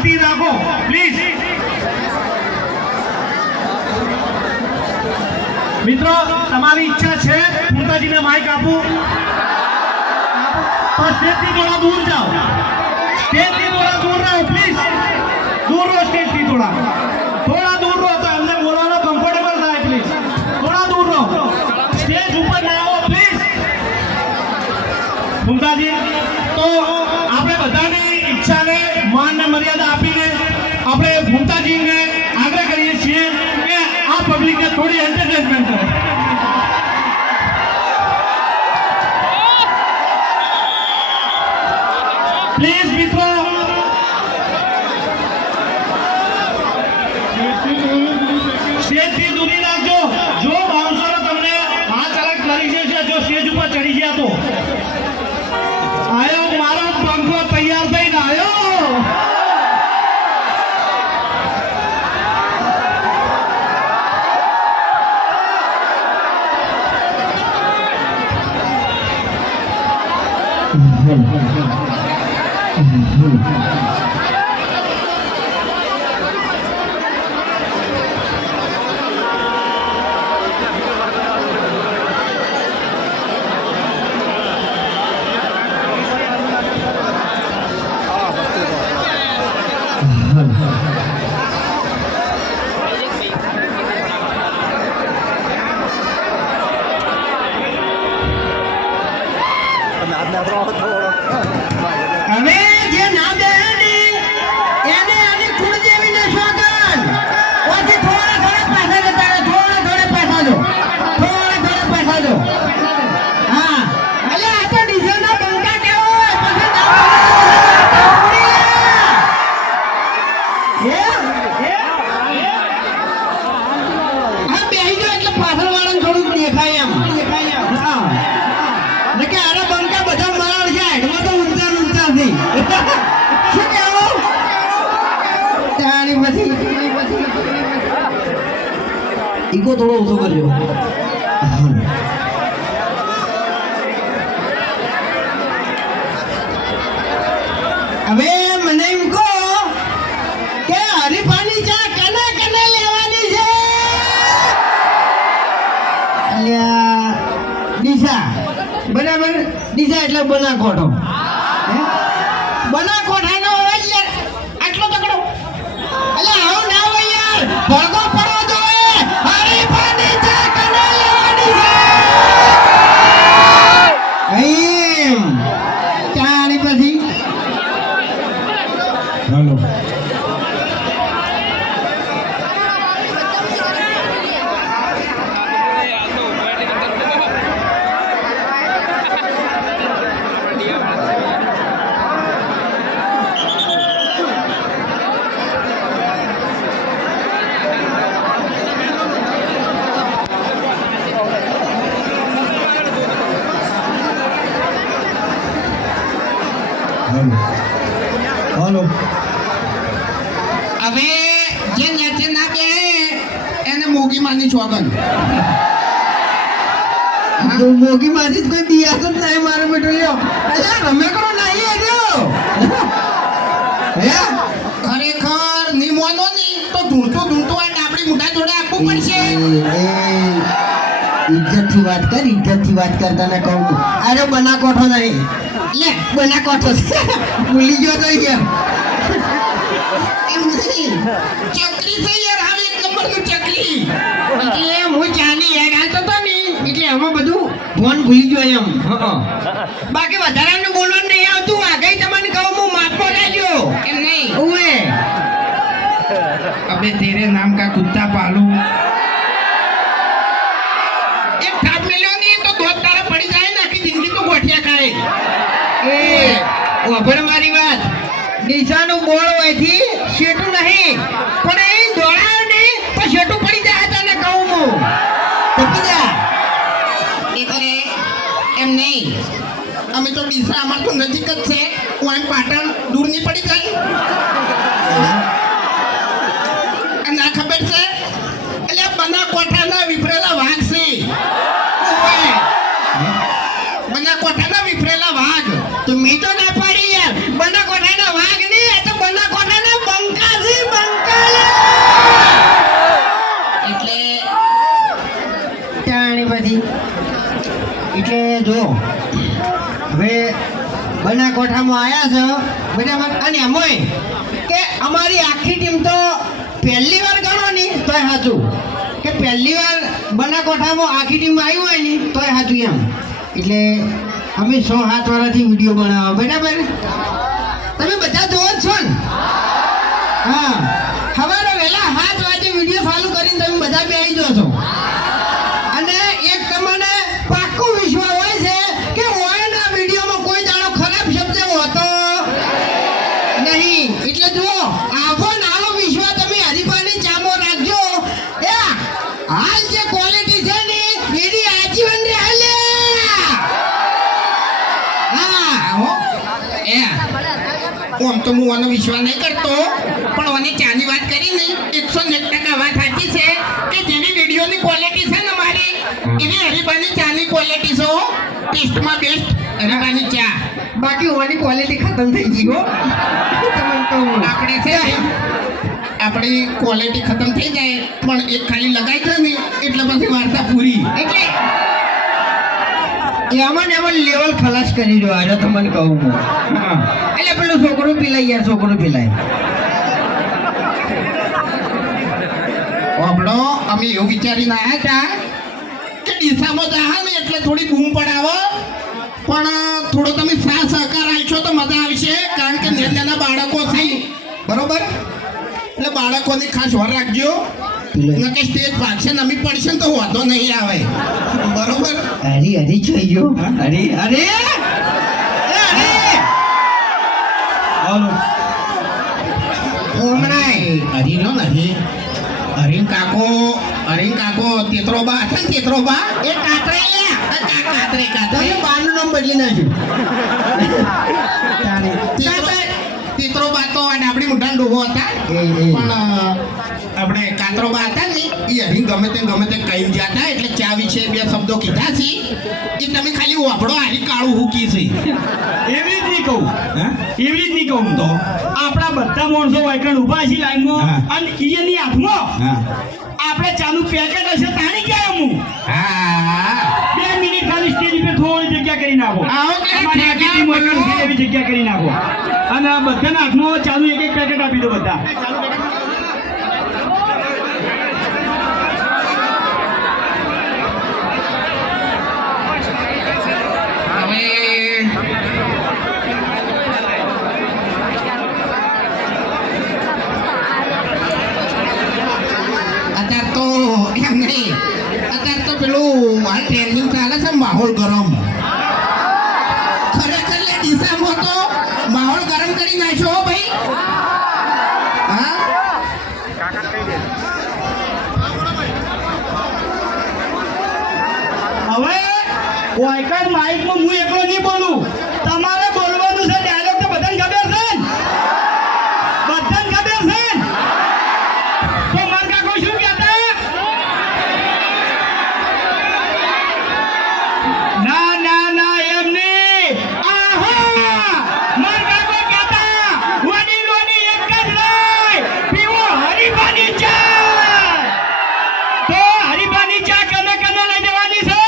શાંતિ રાખો પ્લીઝ. મિત્રો તમારી ઈચ્છા છે ફૂમતાજીને માઇક આપું તો સ્ટેજથી થોડા દૂર જાઓ. સ્ટેજથી થોડા દૂર રહો પ્લીઝ. દૂર રહો સ્ટેજથી થોડા દૂર રહો તો એમને બોલવાનો કમ્ફર્ટેબલ થાય પ્લીઝ. થોડા દૂર રહો. સ્ટેજ ઉપર ના આવો પ્લીઝ. ફૂમતાજી તો આપણે બધાની ઈચ્છાને માન ને મર્યાદા આપીને આપણે ફૂમતાજીને આગ્રહ કરીએ છીએ કે આ પબ્લિકને થોડી એન્ટરટેનમેન્ટ કરે. પ્લીઝ મિત્રો સ્ટેજથી દૂરી રાખજો. જો બાઉન્સરો તમને હાથ અલગ કરી જશે જો સ્ટેજ ઉપર ચડી ગયા તો. આયો મારો પંખો તૈયાર થઈને આયો. હવે જે ના દે એને આની કુળ જેવી ને શોગન ઓથી થોડા પૈસા જતા રહે. થોડા પૈસા દો. હા અલે આ તો ડીઝલ ના બંકા કેવો હોય પછી ના હા બેહી ગયો એટલે પાછળ વાળાને થોડુંક દેખાય એમ. હા કે આરા બંકા બધા મારણ છે. હેડમાં તો ઊંચા થઈ. શું કહેવું તાણી પછી ઈગો થોડો ઓછો કરજો. હવે મને એમ કહો કે હરીફાની ચા કને લેવાની છે? અલ્યા ડીસા બરાબર. ડીસા એટલે બનાકોઠો. બનાકોઠાનો અવાજ યાર આટલો તકડો. એટલે આવું ના હોય યાર. ભડકો પડવો જોઈએ. હરીફાની ચા કને લેવાની છે? એમ ચાણી પછી હાલો હાલો. હવે જે નેચે ના કે એને મોગી માની છોગન. મોગી માથી કોઈ દિયા તો નહીં મારે બેટો લ્યો. અરે રમે કરો નહીં એર્યો. હે ખરેખર ની મોનો ની તો ઢૂંઢતો આ ડાબડી મુઠા જોડે આપવું પડશે. ઇજ્જતથી વાત કરતા ને કહું અરે બનાકોઠો નહીં લે બનાકોઠો ભૂલી ગયો તો યાર. એમ નહીં ચકલી છે યાર. આ એક નંબરનું ચકલી. એટલે હું ચાની યાર હાલતો તો ને એટલે આમાં બધું ફોન ભૂલી ગયો એમ. બાકી વધારાનું બોલવાનું નહીં આવતું. આગળ તમને કહું હું માપમાં રહેજો એમ નહીં. ઓએ અબે તેરે નામ કા કુત્તા પાલુ. એક થાપ મેલ્યો નહીં તો દોત તારા પડી જાય ને આખી જિંદગી તો ગોઠિયા ખાય. એ ઓભળ મારી વાત. ડીસાનું બોળ હોયથી શેટું નહીં પણ એ દોડાયો નહીં તો શેટું પડી જાય. તને કહું હું તપી જા. એટલે એમ નહીં. અમે તો ડીસા અમાર તો નજીક જ છે. હું એમ પાટણ દૂર નહીં પડી જાય. અને આ ખબર છે એટલે બનાકોઠાના વિફરેલા વાઘ છે. બનાકોઠાના વિફરેલા વાઘ તો મેં તો ના પાડી યાર. બનાકોઠાના વાઘ નહીં આ તો બનાકોઠાના બનાસકાંઠામાં આવ્યા છો બરાબર. અને એમાંય કે અમારી આખી ટીમ તો પહેલી વાર ગણો ને તોય સાચું કે પહેલી વાર બનાસકાંઠામાં આખી ટીમ આવી હોય ને તોય સાચું એમ. એટલે અમે 6-7 વર્ષથી વિડીયો બનાવવા બરાબર. તમે બધા જોવો જ છો ને? હા, સવારે વહેલા 7 વાગે વિડીયો ચાલુ કરીને તમે બધા બી આવી જાઓ છો. અને એક તમને પાક્કું વિશ્વાસ હોય છે કે ઓયના વિડીયોમાં કોઈ દાડો ખરાબ શબ્દ હોતો નહીં. એટલે જુઓ, આવો ને આવો વિશ્વાસ તમે હરીફાની ચામો રાખજો. એ હાલ જે ક્વોલિટી છે ને એની આજીવન રહે. આમ તો હું આનો વિશ્વાસ નહીં કરતો, પણ મને ચાની વાત કરી ને 101% વાત સાચી છે કે જેવી વિડીયોની ક્વોલિટી છે ને મારી એવી હરીબાની ચાની ક્વોલિટી છે. ટેસ્ટમાં બેસ્ટ હરીબાની ચા. બાકી હોવાની ક્વોલિટી ખતમ થઈ ગઈ હો. તમને કહું આપણે છે આપણી ક્વોલિટી ખતમ થઈ જાય પણ એક ખાલી લગાઈ છે ને એટલે પછી વાર્તા પૂરી. એટલે એમાં ને એમાં લેવલ ખલાસ કરી દો. આજે તમને કહું હું. હા, એટલે પેલું છોકરું પીલાય યાર, છોકરું પીલાય. આપણો અમે એવું વિચારીને આવ્યા હતા કે ડીસામાં જા ને એટલે થોડી બૂમ પડાવો, પણ થોડો તમે સાથ સહકાર આપશો તો મજા આવશે. કારણ કે નાના બાળકો છે બરોબર, એટલે બાળકોની ખાસ વાર રાખજો. કે સ્ટેજ ભાગશે ને અમે પડશે ને તો વાંધો નહીં આવે બરોબર. હરી હરી થઈ ગયો. હરી અરે હરીનો નથી હરીન કાકો તેતરોબા હતા ને તેતરોબા એ કાતરે કાતરે કાતરે બાનું નામ બદલી નાખ્યું. તેતરોબા તો આપણી મોઢા ડોહો હતા, પણ આપણે કાતરોબા હતા ને એ હરીન ગમે તે કહી જતા. એટલે ચા વિશે 2 શબ્દો કીધા છે એ તમે ખાલી વાપડો. હારી કાળું હુકી છે એવી જ નહીં કહું, એવી જ નહીં કહું. તો આપણા બધા માણસો વાયકણ ઊભા છે લાઈનમાં, અને એની હાથમાં આપણે ચાલુ પેકેટ હશે તાણી ગયા હું. હા 2 મિનિટ ખાલી સ્ટેજ પર થોડી જગ્યા કરી નાખો. આવો કે અમારી આખી ટીમ વાયકણ છે એવી જગ્યા કરી નાખો, અને બધાના હાથમાં ચાલુ એક પેકેટ આપી દો બધા. અત્યારે તો પેલું આ ટ્રેન્ડિંગ ચાલે છે માહોલ ગરમ. ખરેખર લે ડીસામાં તો માહોલ ગરમ કરી નાખ્યો હો ભાઈ. હા હવે વાયકણ માઇકમાં હું એકલો નહીં બોલું, તમારે બોલવાનું છે. ડાયલોગ તો બધાને ખબર છે ને? બધાને ખબર છે ને? તો માર કાકો શું કહેતા? ના ના ના એમ નહીં. આહા માર કાકો કહેતા વડીલોની એક જ રાય પીવો હરીબાની ચા. તો હરીબાની ચા કને કને લઈ જવાની છે?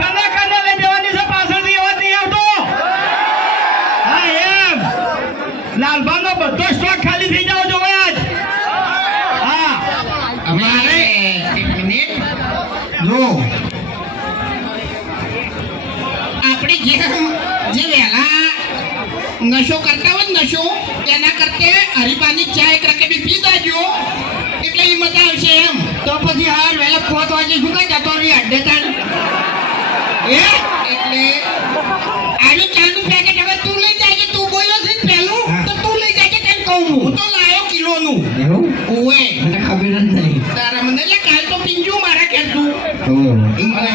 કને કને લઈ જવાની છે? પાછળથી અવાજ નહીં આવતો. હા એમ લાલભાનો બધો સ્ટોક ખાલી થઈ જાવ જો આજ. હા મારે એક મિનિટ જો આપણી જે વહેલા નશો કરતા હોય નશો એના કરતે હરીબાની ચા એક રકેબી પી દાજો એટલે એ મજા આવશે એમ. તો પછી હાર વહેલા 5 વાગે શું કઈ જતો રહી અડ્ડે તાણ? એટલે આનું ચાનું પેકેટ હવે તું લઈ જાય. તું બોલ્યો છે ને પહેલું તો તું લઈ જાય કેમ કહું હું તો લાયો કિલોનું. એવું ઓએ મને ખબર જ નહીં. તારા મને એટલે કાલ તો પીંજુ મારા ઘેર તું. ઈ મને